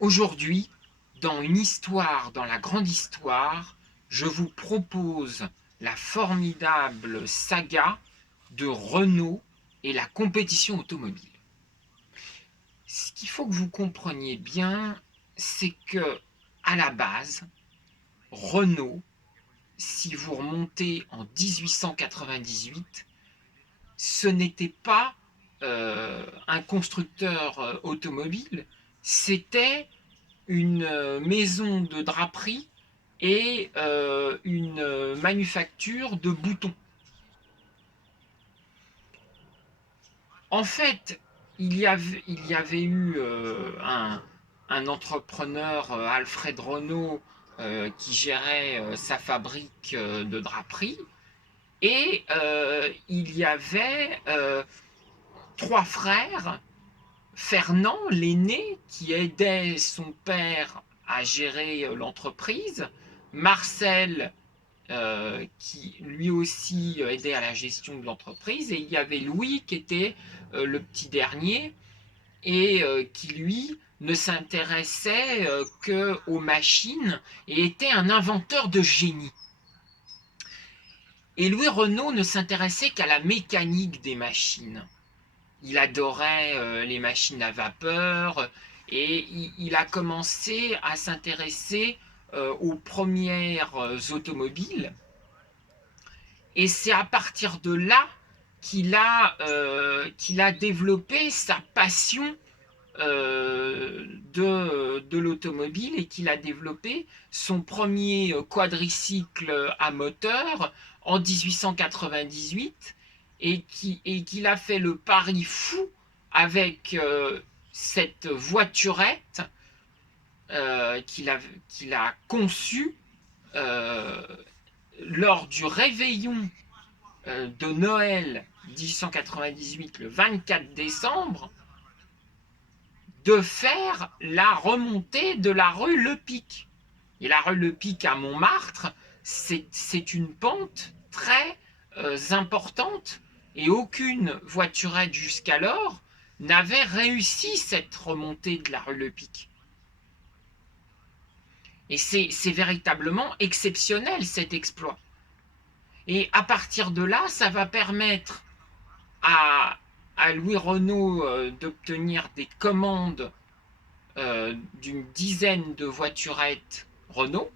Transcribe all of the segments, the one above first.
Aujourd'hui, dans une histoire, dans la grande histoire, je vous propose la formidable saga de Renault et la compétition automobile. Ce qu'il faut que vous compreniez bien, c'est que, à la base, Renault, si vous remontez en 1898, ce n'était pas un constructeur automobile, c'était une maison de draperie et une manufacture de boutons. En fait, il y avait eu un entrepreneur, Alfred Renault, qui gérait sa fabrique de draperie, et il y avait trois frères. Fernand, l'aîné, qui aidait son père à gérer l'entreprise, Marcel, qui lui aussi aidait à la gestion de l'entreprise, et il y avait Louis qui était le petit dernier et qui lui ne s'intéressait qu'aux machines et était un inventeur de génie. Et Louis Renault ne s'intéressait qu'à la mécanique des machines. Il adorait les machines à vapeur et il a commencé à s'intéresser aux premières automobiles. Et c'est à partir de là qu'il a développé sa passion de l'automobile et qu'il a développé son premier quadricycle à moteur en 1898 et qu'il a fait le pari fou avec cette voiturette qu'il a conçue euh, lors du réveillon de Noël 1898, le 24 décembre, de faire la remontée de la rue Le Pic. Et la rue Le Pic à Montmartre, c'est une pente très importante et aucune voiturette jusqu'alors n'avait réussi cette remontée de la rue Le Pic. Et c'est véritablement exceptionnel cet exploit. Et à partir de là, ça va permettre à, à Louis Renault d'obtenir des commandes d'une dizaine de voiturettes Renault.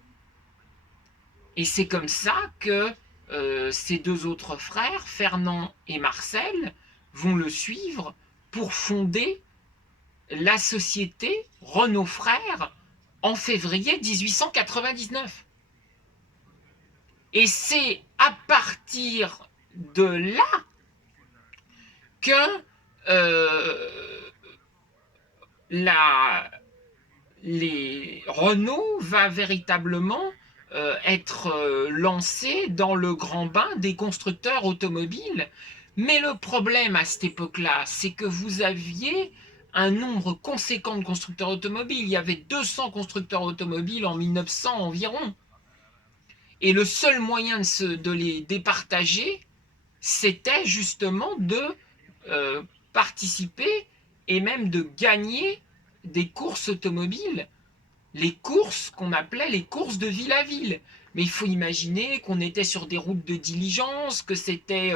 Et c'est comme ça que ses deux autres frères, Fernand et Marcel, vont le suivre pour fonder la société Renault Frères en février 1899. Et c'est à partir de là que la, les Renault va véritablement être lancé dans le grand bain des constructeurs automobiles. Mais le problème à cette époque-là, c'est que vous aviez un nombre conséquent de constructeurs automobiles. Il y avait 200 constructeurs automobiles en 1900 environ. Et le seul moyen de les départager, c'était justement de euh, participer et même de gagner des courses automobiles, les courses qu'on appelait les courses de ville à ville. Mais il faut imaginer qu'on était sur des routes de diligence, que c'était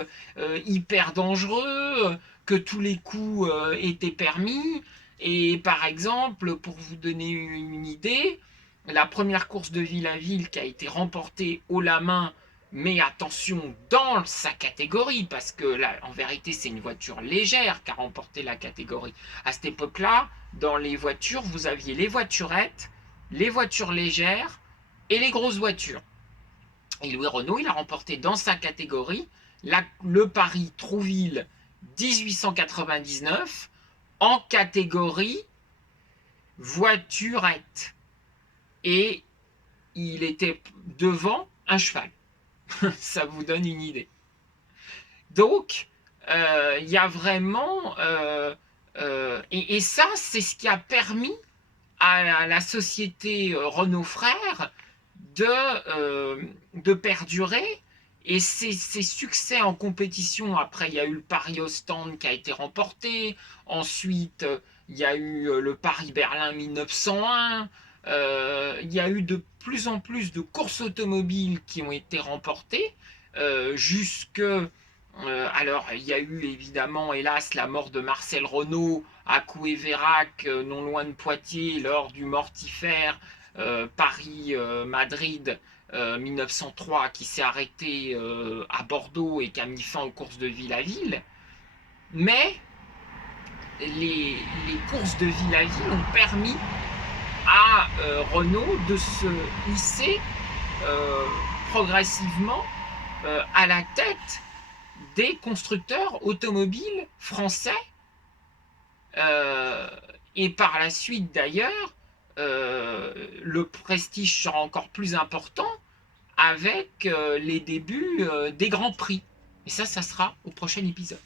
hyper dangereux, que tous les coups étaient permis. Et par exemple, pour vous donner une idée, la première course de ville à ville qui a été remportée haut la main, mais attention dans sa catégorie, parce que là, en vérité, c'est une voiture légère qui a remporté la catégorie. À cette époque-là, dans les voitures, vous aviez les voiturettes, les voitures légères et les grosses voitures. Et Louis Renault, il a remporté dans sa catégorie le Paris Trouville 1899 en catégorie voiturette. Et il était devant un cheval. Ça vous donne une idée. Donc, il y a vraiment... et ça, c'est ce qui a permis à la société Renault Frères de perdurer. Et ses succès en compétition, après il y a eu le Paris Ostende qui a été remporté, ensuite il y a eu le Paris-Berlin 1901, il y a eu de plus en plus de courses automobiles qui ont été remportées, jusque... alors, il y a eu évidemment, hélas, la mort de Marcel Renault à Couévérac, non loin de Poitiers, lors du mortifère Paris-Madrid 1903, qui s'est arrêté à Bordeaux et qui a mis fin aux courses de ville à ville. Mais les courses de ville à ville ont permis à Renault de se hisser progressivement à la tête des constructeurs automobiles français, et par la suite d'ailleurs, le prestige sera encore plus important avec les débuts des Grands Prix. Et ça sera au prochain épisode.